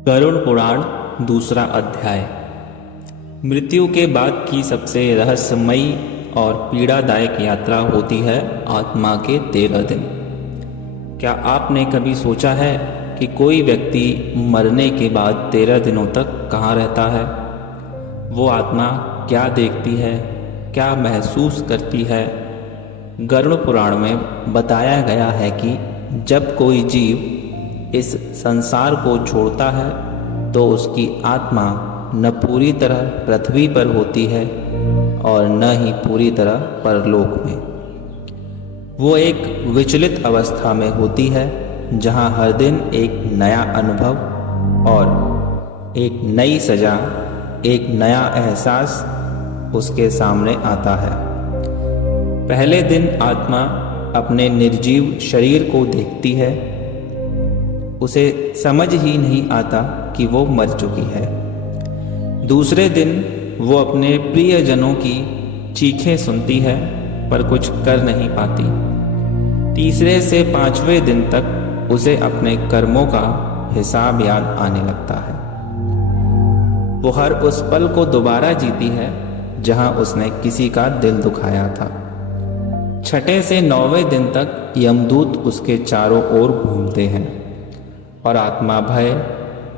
गरुड़ पुराण दूसरा अध्याय। मृत्यु के बाद की सबसे रहस्यमयी और पीड़ादायक यात्रा होती है आत्मा के 13 दिन। क्या आपने कभी सोचा है कि कोई व्यक्ति मरने के बाद 13 दिनों तक कहाँ रहता है? वो आत्मा क्या देखती है, क्या महसूस करती है? गरुड़ पुराण में बताया गया है कि जब कोई जीव इस संसार को छोड़ता है तो उसकी आत्मा न पूरी तरह पृथ्वी पर होती है और न ही पूरी तरह परलोक में। वो एक विचलित अवस्था में होती है जहाँ हर दिन एक नया अनुभव और एक नई सजा, एक नया एहसास उसके सामने आता है। पहले दिन आत्मा अपने निर्जीव शरीर को देखती है। उसे समझ ही नहीं आता कि वो मर चुकी है। दूसरे दिन वो अपने प्रियजनों की चीखें सुनती है पर कुछ कर नहीं पाती। तीसरे से 5वें दिन तक उसे अपने कर्मों का हिसाब याद आने लगता है। वो हर उस पल को दोबारा जीती है जहां उसने किसी का दिल दुखाया था। 6 से 9वें दिन तक यमदूत उसके चारों ओर घूमते हैं और आत्मा भय,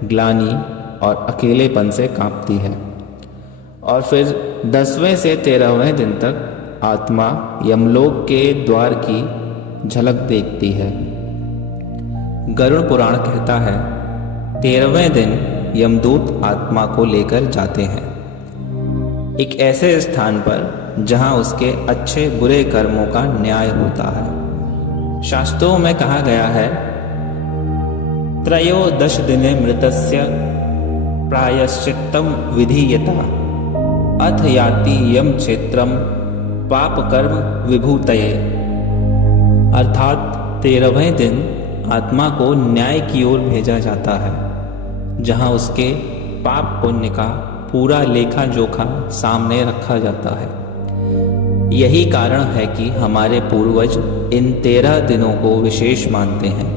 ग्लानि और अकेलेपन से कांपती है। और फिर 10वें से 13वें दिन तक आत्मा यमलोक के द्वार की झलक देखती है। गरुड़ पुराण कहता है 13वें दिन यमदूत आत्मा को लेकर जाते हैं एक ऐसे स्थान पर जहां उसके अच्छे बुरे कर्मों का न्याय होता है। शास्त्रों में कहा गया है 13 दिने मृतस्य प्रायश्चित्तं विधीयता अथ याति यम क्षेत्रम पाप कर्म विभूतये। अर्थात 13वें दिन आत्मा को न्याय की ओर भेजा जाता है जहां उसके पाप पुण्य का पूरा लेखा जोखा सामने रखा जाता है। यही कारण है कि हमारे पूर्वज इन 13 दिनों को विशेष मानते हैं,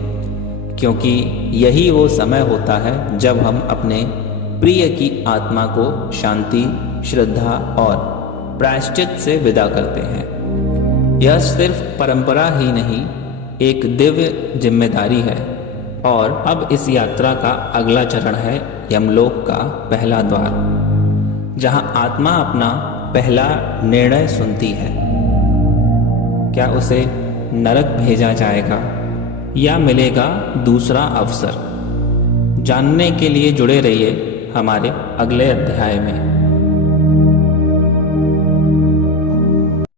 क्योंकि यही वो समय होता है जब हम अपने प्रिय की आत्मा को शांति, श्रद्धा और प्रायश्चित से विदा करते हैं। यह सिर्फ परंपरा ही नहीं, एक दिव्य जिम्मेदारी है। और अब इस यात्रा का अगला चरण है यमलोक का पहला द्वार, जहां आत्मा अपना पहला निर्णय सुनती है। क्या उसे नरक भेजा जाएगा या मिलेगा दूसरा अवसर? जानने के लिए जुड़े रहिए हमारे अगले अध्याय में।